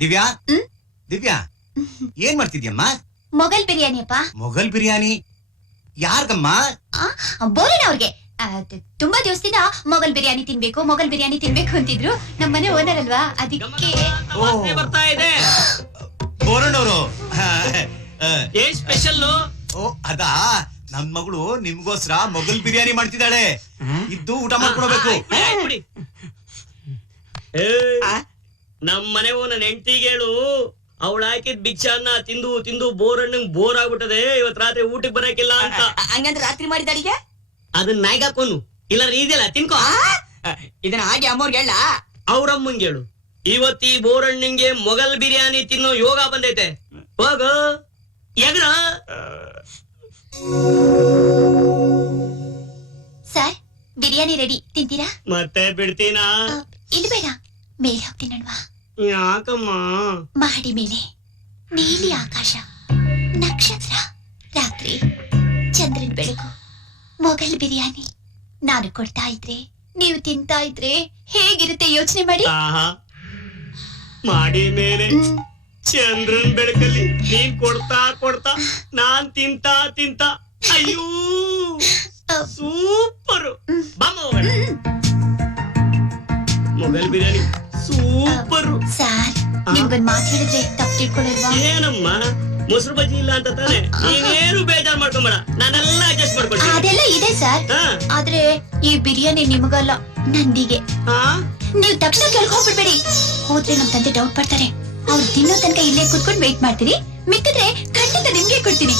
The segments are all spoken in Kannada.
ದಿವ್ಯಾ ದಿವ್ಯಾ ಏನ್ ಮಾಡ್ತಿದ್ಯಮ್ಮ? ಮೊಘಲ್ ಬಿರಿಯಾನಿ ಅಪ್ಪ. ಮೊಘಲ್ ಬಿರಿಯಾನಿ ಯಾರ್ಗಮ್ಮ? ಬೋರಣ್ಣ ಅವ್ರಿಗೆ. ತುಂಬಾ ದಿವಸದಿಂದ ಮೊಘಲ್ ಬಿರಿಯಾನಿ ತಿನ್ಬೇಕು ಅಂತಿದ್ರು. ನಮ್ಮನೆ ಓನರ್ ಅಲ್ವಾ, ಅದಕ್ಕೆ. ಬರ್ತಾ ಇದೆ ಬೋರಣ್ಣವರು. ಏನ್ ಸ್ಪೆಷಲ್? ಓ ಅದಾ, ನನ್ ಮಗಳು ನಿಮ್ಗೋಸ್ಕರ ಮೊಘಲ್ ಬಿರಿಯಾನಿ ಮಾಡ್ತಿದ್ದಾಳೆ. ಇದ್ದು ಊಟ ಮಾಡ್ಕೊಳ್ಬೇಕು. ನಮ್ಮನೆ ನನ್ನ ಹೆಂಡತಿಗೆ ಹೇಳು, ಅವಳು ಹಾಕಿದ್ ಭಿಕ್ಷಾನ್ನ ತಿಂದು ತಿಂದು ಬೋರಣ್ಣಂಗ್ ಬೋರ್ ಆಗ್ಬಿಟ್ಟದೆ, ಇವತ್ ರಾತ್ರಿ ಊಟಕ್ಕೆ ಬರಕಿಲ್ಲ ಅಂತ. ಹಂಗಂದ್ರೆ ರಾತ್ರಿ ಮಾಡಿದ ಅಡಿಗೆ ಅದನ್ನ ನಾಯಿಗೆ ಹಾಕೋನು, ಇಲ್ಲ ಇದೆಯಲ್ಲ ತಿನ್ಕೋ. ಇದನ್ನ ಹಾಗೆ ಅಮ್ಮವ್ರಿಗೆ ಹೇಳ. ಅವ್ರಮ್ಮಂಗೆ ಹೇಳು, ಇವತ್ತಿ ಬೋರಣ್ಣಂಗೆ ಮೊಘಲ್ ಬಿರಿಯಾನಿ ತಿನ್ನೋ ಯೋಗ ಬಂದೈತೆ. ಹೋಗು ಎಗ್ರ. ಸರ್, ಬಿರಿಯಾನಿ ರೆಡಿ, ತಿಂತೀರಾ? ಮತ್ತೆ ಬಿಡ್ತೀನಾ? ಇಲ್ಲಿ ಬೇಡ, ಮೇಲೆ ಹೋಗ್ತೀನಿ ಅಲ್ವಾ. ಯಾಕಮ್ಮ? ಮಹಡಿ ಮೇಲೆ ನೀಲಿ ಆಕಾಶ, ನಕ್ಷತ್ರ, ರಾತ್ರಿ ಚಂದ್ರನ್ ಬೆಳಕು, ಮೊಘಲ್ ಬಿರಿಯಾನಿ ನಾನು ಕೊಡ್ತಾ ಇದ್ರೆ, ನೀವು ತಿಂತಾ ಇದ್ರೆ ಹೇಗಿರುತ್ತೆ ಯೋಚನೆ ಮಾಡಿ. ಮಾಡಿ ಮೇಲೆ ಚಂದ್ರನ್ ಬೆಳಕಲ್ಲಿ ನೀನ್ ಕೊಡ್ತಾ ಕೊಡ್ತಾ ನಾನ್ ತಿಂತಾ ತಿಂತಾ ಅಯ್ಯೋ super. Mughal biryani super. Sir, ನಿಮ್ಗೊಂದ್ ಮಾತು ಹೇಳಿದ್ರೆ ತಪ್ಪು ತಿಳ್ಕೊಳ್ಳಲ್ವಾ? ಏನಮ್ಮ, ಮೊಸರು ಬಜ್ಜಿ ಇಲ್ಲ ಅಂತ ತಾನೆ? ನೀನೇನು ಬೇಜಾರ್ ಮಾಡ್ಕೊಂಬೇಡ, ನಾನೆಲ್ಲ ಅಡ್ಜಸ್ಟ್ ಮಾಡ್ಕೊಳ್ತೀನಿ. ಅದೆಲ್ಲ ಇದೆ ಸರ್, ಆದ್ರೆ ಈ ಬಿರಿಯಾನಿ ನಿಮಗಲ್ಲ, ನಂದಿಗೆ. ನೀವು ತಕ್ಷಣ ಕೆಳಗೆ ಹೋಗ್ಬಿಡ್ಬೇಡಿ, ಹೋದ್ರೆ ನಮ್ ತಂದೆ ಡೌಟ್ ಪಡ್ತಾರೆ. ಅವ್ರು ತಿನ್ನೋ ತನಕ ಇಲ್ಲೇ ಕುತ್ಕೊಂಡು ವೇಟ್ ಮಾಡ್ತೀನಿ, ಮಿಕ್ಕಿದ್ರೆ ಖಂಡಿತ ನಿಮ್ಗೆ ಕೊಡ್ತೀನಿ.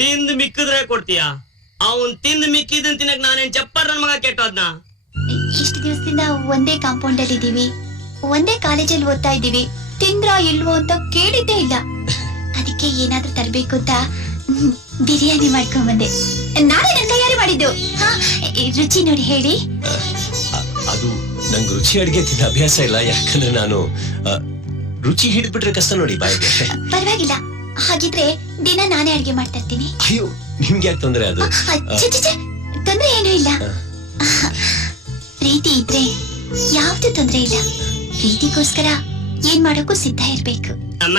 ತಿಂದು ಮಿಕ್ಕಿದ್ರೆ ಕೊಡ್ತೀಯಾ? ಅವನ್ ತಿಂದು ಮಿಕ್ಕಿದನ್ ತಿನ್ನಕ್ ನಾನೇನ್ ಚಪ್ಪರ್ ನನ್ ಮಗ ಕೆಟ್ಟೋದ್ನ? ಇಷ್ಟು ದಿವಸದಿಂದ ಒಂದೇ ಕಾಂಪೌಂಡ್ ಅಲ್ಲಿ ಇದೀವಿ, ಒಂದೇ ಕಾಲೇಜಲ್ಲಿ ಓದ್ತಾ ಇದೀವಿ, ತಿಂದ್ರಾ ಇಲ್ವೋ ಅಂತ ಕೇಳಿದ್ದೇ ಇಲ್ಲ. ಅದಕ್ಕೆ ಏನಾದ್ರೂ ತರಬೇಕು ಅಂತ ಬಿರಿಯಾನಿ ಮಾಡ್ಕೊಂಡ್ ಬಂದೆ. ನಾಳೆ ನನ್ನ ಕೈಯಾರೆ ಮಾಡಿದ್ದು. ರುಚಿ ನೋಡಿ ಹೇಳಿ. ಅದು ನಂಗೆ ರುಚಿ ಅಡಿಗೆ ತಿನ್ನ ಅಭ್ಯಾಸ ಇಲ್ಲ, ಯಾಕಂದ್ರೆ ನಾನು ರುಚಿ ಹಿಡಿದ್ಬಿಟ್ರೆ ಕಷ್ಟ ನೋಡಿ ಬಾಯಿಗೆ. ಪರವಾಗಿಲ್ಲ, ಹಾಗಿದ್ರೆ ದಿನ ನಾನೇ ಅಡಿಗೆ ಮಾಡ್ತಾ ಇರ್ತೀನಿ. ಅಯ್ಯೋ, ನಿಮ್ಗೆ ಯಾಕೆ ತೊಂದ್ರೆ? ಅದು ತೊಂದ್ರೆ ಏನೂ ಇಲ್ಲ. ಪ್ರೀತಿ ಇದ್ರೆ ಯಾವ್ದು ತೊಂದ್ರೆ ಇಲ್ಲ. ಪ್ರೀತಿಗೋಸ್ಕರ ಏನ್ ಮಾಡೋಕ್ಕೂ ಸಿದ್ಧ ಇರ್ಬೇಕು. ಅಮ್ಮ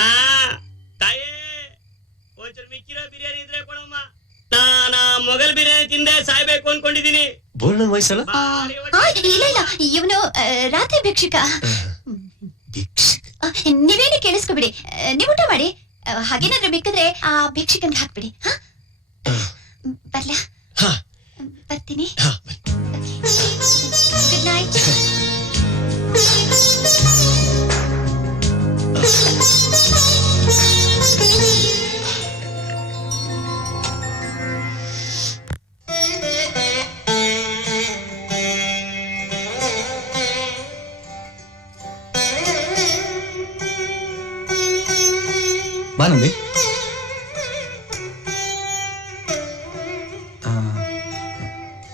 ತಾಯೇ, ಒಂಚೂರು ಮಿಕ್ಕಿರೋ ಬಿರಿಯಾನಿ ಇದ್ರೆ ಕೊಡಮ್ಮ. ನಾನ ಮೊಘಲ್ ಬಿರಿಯಾನಿ ತಿಂದೆ ಸಾಯ್ಬೇಕು ಅನ್ಕೊಂಡಿದೀನಿ. ಬೋರ್ಣನ್ ವಯಸ್ಸಲ್ಲ? ಇಲ್ಲ ಇಲ್ಲ, ಇವನು ರಾತ್ರಿ ಭಿಕ್ಷುಕ. ನೀವೇನು ಕೇಳಿಸ್ಕೊಬಿಡಿ, ನೀವು ಊಟ ಮಾಡಿ. ಹಾಗೇನಾದ್ರೂ ಮಿಕ್ಕಿದ್ರೆ ಆ ಭಿಕ್ಷುಕನ್ಗೆ ಹಾಕ್ಬಿಡಿ. ಬರ್ಲಾ? ಬರ್ತೀನಿ. Good night. ಬಾನಂದಿ,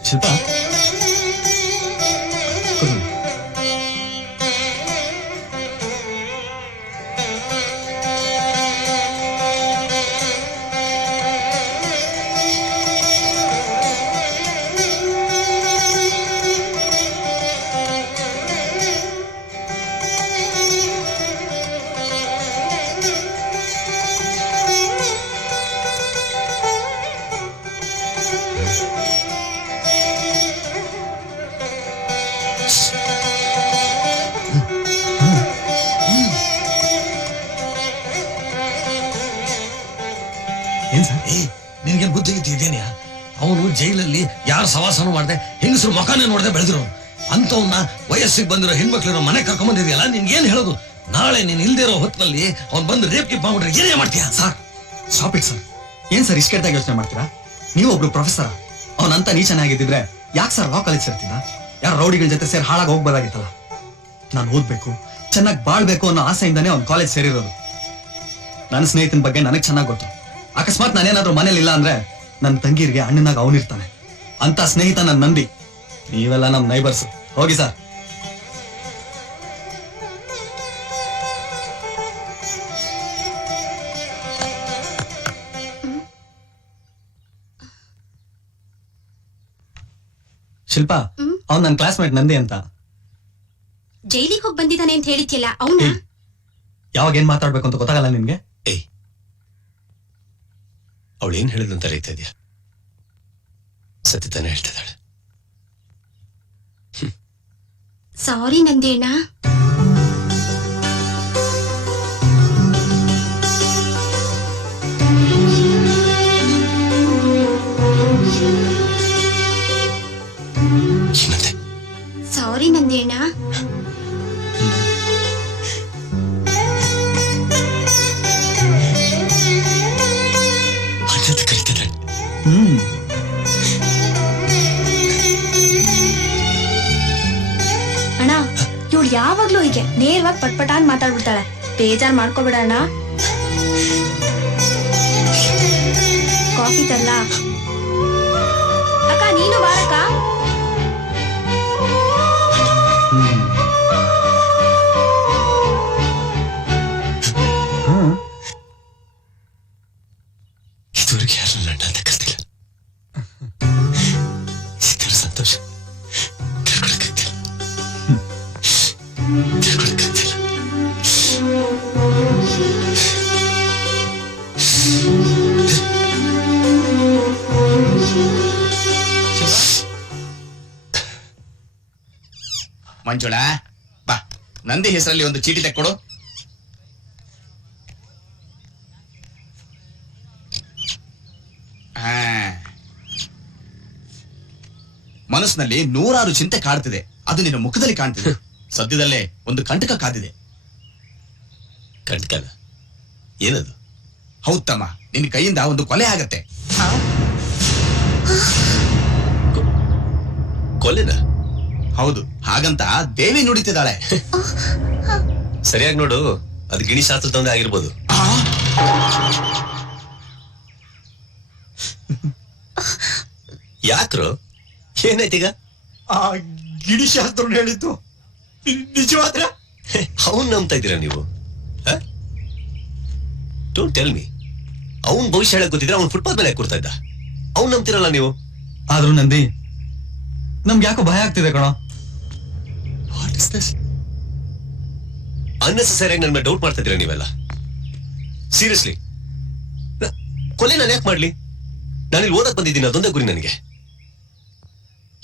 ಶಿಲ್ಪ ನಿನಗೆ ಬುದ್ಧಿ ಇದ್ದೇನೆಯಾ? ಅವನು ಜೈಲಲ್ಲಿ ಯಾರ ಸವಾಸನೂ ಮಾಡದೆ ಹೆಂಗಸರು ಮಕಾನೇ ನೋಡದೆ ಬೆಳೆದ್ರು. ಅಂತವನ್ನ ವಯಸ್ಸಿಗೆ ಬಂದಿರೋ ಹೆಣ್ಮಕ್ಳಿರೋ ಮನೆ ಕರ್ಕೊಂಡ್ ಬಂದಿದೆಯಲ್ಲ, ನಿನ್ಗೇನ್ ಹೇಳೋದು? ನಾಳೆ ನೀನ್ ಇಲ್ದೇ ಇರೋ ಹೊತ್ತಿನಲ್ಲಿ ಅವ್ನು ಬಂದು ರೇಪ್ ಗಿಪ್ ಮಾಡ್ಬಿಟ್ರೆ ಏನೇ ಮಾಡ್ತೀಯ? Sir, stop it sir. ಏನ್ ಸರ್ ಇಷ್ಟು ಕೆಟ್ಟಾಗಿ ಯೋಚನೆ ಮಾಡ್ತೀರಾ? ನೀವು ಒಬ್ರು ಪ್ರೊಫೆಸರ್, ಅವನಂತ ನೀಚನಾಗಿದ್ದಿದ್ರೆ ಯಾಕೆ ಸರ್ ಲಾ ಕಾಲೇಜ್ ಸೇರ್ತಿದ್ದ? ಯಾರು ರೌಡಿಗಳ ಜೊತೆ ಸೇರಿ ಹಾಳಾಗಿ ಹೋಗ್ಬೋದಾಗಿತ್ತಲ್ಲ. ನಾನು ಓದ್ಬೇಕು, ಚೆನ್ನಾಗಿ ಬಾಳ್ಬೇಕು ಅನ್ನೋ ಆಸೆಯಿಂದಾನೇ ಅವ್ನು ಕಾಲೇಜ್ ಸೇರಿರೋದು. ನನ್ನ ಸ್ನೇಹಿತನ ಬಗ್ಗೆ ನನಗೆ ಚೆನ್ನಾಗಿ ಗೊತ್ತು. ಅಕಸ್ಮಾತ್ ನಾನೇನಾದ್ರೂ ಮನೇಲಿ ಇಲ್ಲ ಅಂದ್ರೆ ನನ್ನ ತಂಗಿರಿಗೆ ಅಣ್ಣನಾಗ ಅವನಿರ್ತಾನೆ. ಅಂತ ಸ್ನೇಹಿತ ನನ್ನ ನಂದಿ. ನೀವೆಲ್ಲ ನಮ್ ನೈಬರ್ಸ್. ಹೋಗಿ ಸರ್. ಶಿಲ್ಪಾ, ಅವ್ನು ನನ್ನ ಕ್ಲಾಸ್ಮೇಟ್ ನಂದಿ ಅಂತ. ಜೈಲಿಗೆ ಹೋಗಿ ಬಂದಿದ್ದಾನೆ ಅಂತ ಹೇಳಿದ್ಯಲ್ಲ ಅವನ? ಯಾವಾಗ ಏನ್ ಮಾತಾಡ್ಬೇಕು ಅಂತ ಗೊತ್ತಾಗಲ್ಲ ನಿನ್ಗೆ? ಏಯ್, ಅವಳು ಏನ್ ಹೇಳಿದ್ಲು ಅಂತ ರೈತಾ ಇದೆಯಾ? ಸತ್ಯ ತಾನೇ ಹೇಳ್ತಿದ್ದಾಳೆ. ಸಾರಿ ನಂದೇಣ. ಏನಂತೆ? ಸಾರಿ ನಂದೇಣ. ಅನ್ನೋದು ಕರೀತಿದ್ದಾಳೆ. ಅಣ್ಣ, ಇವಳು ಯಾವಾಗ್ಲೂ ಹೀಗೆ ನೇರವಾಗಿ ಪಟ್ಪಟ ಅಂತ ಮಾತಾಡ್ಬಿಡ್ತಾಳೆ. ಬೇಜಾರ್ ಮಾಡ್ಕೋಬೇಡ ಅಣ್ಣ. ಕಾಫಿ ತರ್ಲ ಅಕ್ಕ? ನೀನು ಬಾರಕ್ಕ. ಇದುವರೆಗೆ ಯಾರು ಅಣ್ಣ ಅಂತ ಕರ್ತಿಲ್ಲ. ಇದರ ಸಂತೋಷ ತಿಳ್ಕೊಳಕ್ಕಾಗ್ತಿಲ್ಲ. ಮಂಜುಳ, ಬಾ, ನಂದಿ ಹೆಸರಲ್ಲಿ ಒಂದು ಚೀಟಿ ತೆಕ್ಕೊಡು. ಮನಸ್ಸಿನಲ್ಲಿ ನೂರಾರು ಚಿಂತೆ ಕಾಡ್ತಿದೆ, ಅದು ನಿನ್ನ ಮುಖದಲ್ಲಿ ಕಾಣ್ತಿದೆ. ಸದ್ಯದಲ್ಲೇ ಒಂದು ಕಂಟಕ ಕಾದಿದೆ. ಕಂಟಕನ? ಏನದು? ಹೌದ್ ತಮ್ಮ, ನಿನ್ನ ಕೈಯಿಂದ ಒಂದು ಕೊಲೆ ಆಗತ್ತೆ. ಕೊಲೆನ? ಹೌದು, ಹಾಗಂತ ದೇವಿ ನುಡಿತಿದ್ದಾಳೆ. ಸರಿಯಾಗಿ ನೋಡು, ಅದು ಗಿಣಿ ಶಾಸ್ತ್ರದೊಂದೇ ಆಗಿರ್ಬೋದು. ಯಾಕ್ರು, ಏನಾಯ್ತೀಗ? ಆ ಗಿಣಿಶಾಸ್ತ್ರ ಹೇಳಿದ್ದು ನಿಜವಾದ್ರೆ? ಅವನ್ ನಂಬ್ತಾ ಇದ್ದೀರಾ ನೀವು? Don't tell me. ಅವನ್ ಭವಿಷ್ಯ ಹೇಳಕ್ ಗೊತ್ತಿದ್ರೆ ಅವ್ನ್ ಫುಟ್ಪಾತ್ ಮೇಲೆ ಕೂರ್ತಾ ಇದ್ದ. ಅವ್ನ್ ನಂಬ್ತಿರಲ್ಲ ನೀವು. ಆದ್ರೂ ನಂದಿ, ನಮ್ಗೆ ಯಾಕೋ ಭಯ ಆಗ್ತಿದೆ ಕಣೋ. What is this? ಅನ್ನೆಸೆಸರಿಯಾಗಿ ನನ್ನ ಮೇಲೆ ಡೌಟ್ ಮಾಡ್ತಾ ಇದ್ದೀರಾ ನೀವೆಲ್ಲ. ಸೀರಿಯಸ್ಲಿ, ಕೊಲೆ ನಾನು ಯಾಕೆ ಮಾಡ್ಲಿ? ನಾನಿಲ್ಲಿ ಓದಕ್ ಬಂದಿದ್ದೀನಿ, ಅದೊಂದೇ ಗುರಿ ನನಗೆ.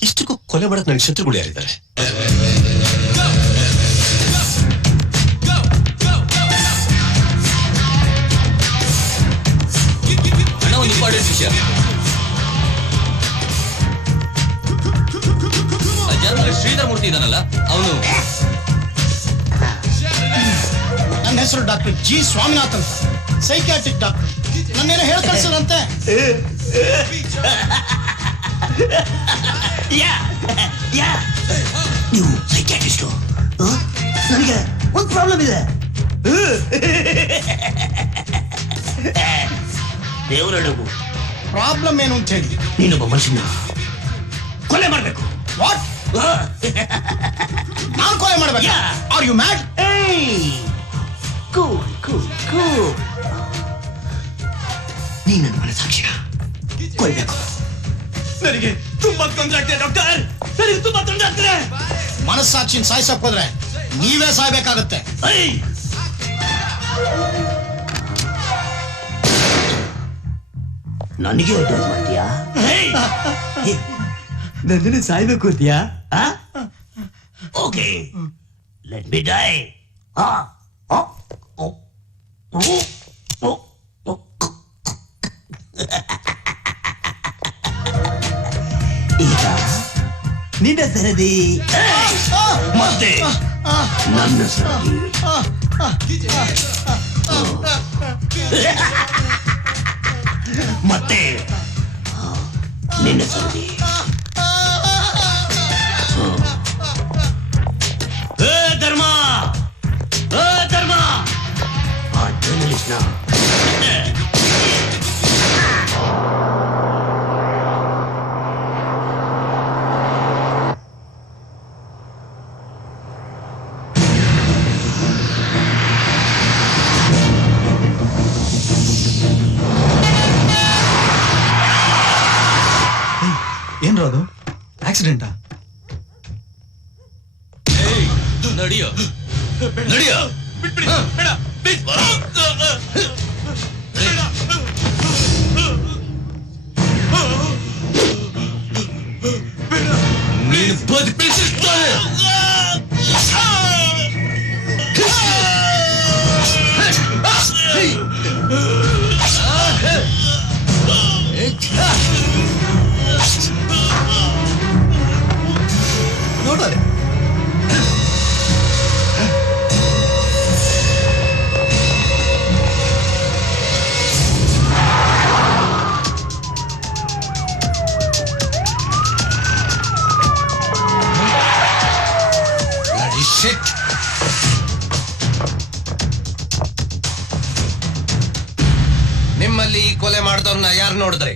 ಇಷ್ಟಕ್ಕೂ ಕೊಲೆ ಮಾಡಕ್ ನನಗೆ ಶತ್ರುಗಳು ಯಾರಿದ್ದಾರೆ? ಒಂದು ಇಂಪಾರ್ಟೆಂಟ್ ವಿಷಯ. ಶ್ರೀಧರ್ ಮೂರ್ತಿ ಇದಾನಲ್ಲ, ಅವನು. ನನ್ನ ಹೆಸರು ಡಾಕ್ಟರ್ ಜಿ ಸ್ವಾಮಿನಾಥ್ ಅಂತ, ಸೈಕ್ಯಾಟ್ರಿಕ್ ಡಾಕ್ಟರ್. ನನ್ನೇನೋ ಹೇಳಿ ಕಳ್ಸದಂತೆ. ನೀವು ಸೈಕ್ಯಾಟ್ರಿಸ್ಟು? ನನಗೆ ಒಂದು ಪ್ರಾಬ್ಲಮ್ ಇದೆ. ದೇವರಡುಗು ಪ್ರಾಬ್ಲಮ್ ಏನು ಅಂತ ಹೇಳಿ. ನೀನೊಬ್ಬ ಮನುಷ್ಯನ ಕೊಲೆ ಮಾಡಬೇಕು. ವಾಟ್? ನಾನು ಕೊಲೆ ಮಾಡ್ಬೇಕು? Are you mad? Cool cool cool. ನೀ ನನ್ನ ಮನಸ್ಸಾಕ್ಷಿನ ಕೊಲ್ಬೇಕು. ನನಗೆ ತುಂಬಾ ತೊಂದರೆ ಆಗ್ತಿದೆ ಡಾಕ್ಟರ್, ನನಗೆ ತುಂಬಾ ತೊಂದರೆ ಆಗ್ತಿದೆ. ಮನಸ್ಸಾಕ್ಷಿನ ಸಾಯಿಸಕ್ ಹೋದ್ರೆ ನೀವೇ ಸಾಯ್ಬೇಕಾಗತ್ತೆ. ನನಗೆ ಅಡ್ವೈಸ್ ಮಾಡ್ತೀಯಾ? ನನ್ನನ್ನು ಸಾಯ್ಬೇಕು ಅಂತೀಯಾ? Okay, let me die. ಈಗ ನಿನ್ನ ಸರದಿ ಮತ್ತೆ ನನ್ನ ಸರದಿ. ಮತ್ತೆ ನಿನ್ನ ಸರದಿ. ಧರ್ಮ, ಧರ್ಮ, ಆ ಜರ್ನಲಿಸ್ಟ್ನ ಏನ್ರ ಅದು? ನಡಿಯೋ ನಡಿಯೋ ನೀನು ಬದುಕಿಸುತ್ತಾನೆ. ನೋಡೋದೆ Bloody shit. ನಿಮ್ಮಲ್ಲಿ ಈ ಕೊಲೆ ಮಾಡಿದವ್ರನ್ನ ಯಾರು ನೋಡಿದ್ರಿ?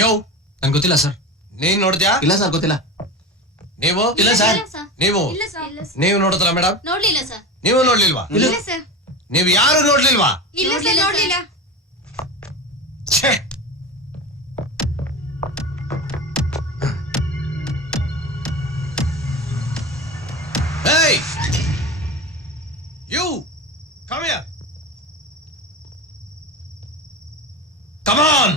ಯೋ, ನಂಗೆ ಗೊತ್ತಿಲ್ಲ ಸರ್. ನೀನ್ ನೋಡಿದ್ಯಾ? ಇಲ್ಲ ಸರ್, ಗೊತ್ತಿಲ್ಲ. ನೀವು? ಇಲ್ಲ ಸರ್. ನೀವು? ನೀವು ನೋಡಿದ್ರ ಮೇಡಮ್? ನೋಡ್ಲಿಲ್ಲ ಸರ್. ನೀವು ನೋಡ್ಲಿಲ್ವಾ? ಇಲ್ಲ ಸರ್. ನೀವು ಯಾರು ನೋಡ್ಲಿಲ್ವಾ? ಇಲ್ಲ ಸರ್, ನೋಡ್ಲಿಲ್ಲ. ಛೇ! Hey! You! Come here! Come on!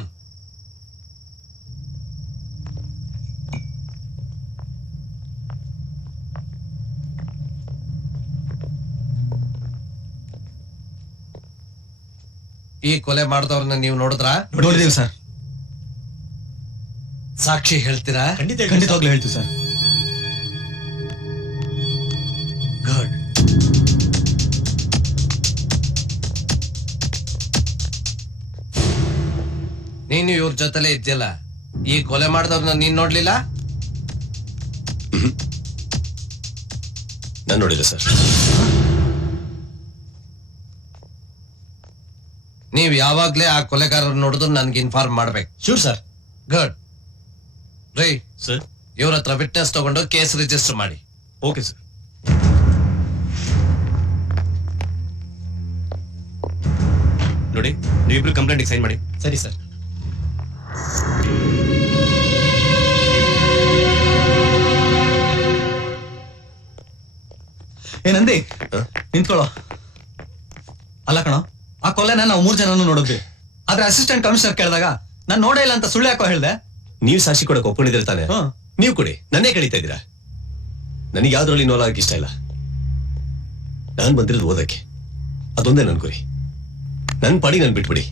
ಈ ಕೊಲೆ ಮಾಡಿದವ್ರನ್ನ ನೀವು ನೋಡಿದ್ರಾ? ನೋಡಿದೀವಿ ಸರ್. ಸಾಕ್ಷಿ ಹೇಳ್ತೀರಾ? ಖಂಡಿತವಾಗ್ಲೂ ಹೇಳ್ತೀವಿ ಸರ್. ಗುಡ್. ನೀನು ಇವ್ರ ಜೊತೆಲೇ ಇದ್ಯಲ್ಲ, ಈ ಕೊಲೆ ಮಾಡಿದವ್ರನ್ನ ನೀನ್ ನೋಡ್ಲಿಲ್ಲ? ನಾನು ನೋಡಿಲ್ಲ ಸರ್. ನೀವ್ ಯಾವಾಗ್ಲೇ ಆ ಕೊಲೆಗಾರರು ನೋಡಿದ್ರು ನನ್ಗೆ ಇನ್ಫಾರ್ಮ್ ಮಾಡ್ಬೇಕು. Sure sir. Good. Rai sir. ಇವ್ರ ಹತ್ರ ವಿಟ್ನೆಸ್ ತಗೊಂಡು ಕೇಸ್ ರಿಜಿಸ್ಟರ್ ಮಾಡಿ. Okay sir. ನೋಡಿ, ನೀವಿಬ್ರು ಕಂಪ್ಲೇಂಟ್ ಸೈನ್ ಮಾಡಿ. ಸರಿ ಸರ್. ಏನಂದಿ? ನಿಂತ್ಕೊಳ್ಳೋ. ಅಲ್ಲ ಕಣೋ, ಆ ಕೊಲೆನ ನಾವು 3 ಜನನು ನೋಡಿದ್ವಿ. ಆದ್ರೆ ಅಸಿಸ್ಟೆಂಟ್ ಕಮಿಷನರ್ ಕೇಳಿದಾಗ ನಾನ್ ನೋಡೇ ಇಲ್ಲ ಅಂತ ಸುಳ್ಳು ಯಾಕೋ ಹೇಳ್ದೆ? ನೀವು ಸಾಕ್ಷಿ ಕೊಡಕ್ ಒಪ್ಕೊಂಡಿದ್ರೆ ತಾನೆ? ಹ್ಮ್. ನೀವು ಕೊಡಿ, ನನ್ನೇ ಕಳೀತಾ ಇದ್ದೀರಾ. ನನಗೆ ಯಾವ್ದ್ರಲ್ಲಿ ಇನ್ವಾಲ್ವ್ ಆಗಕ್ಕೆ ಇಷ್ಟ ಇಲ್ಲ. ನಾನ್ ಬಂದಿರೋದು ಓದಕ್ಕೆ, ಅದೊಂದೇ ನನ್ ಗುರಿ. ನನ್ ಪಾಡಿ ನನ್ ಬಿಟ್ಬಿಡಿ.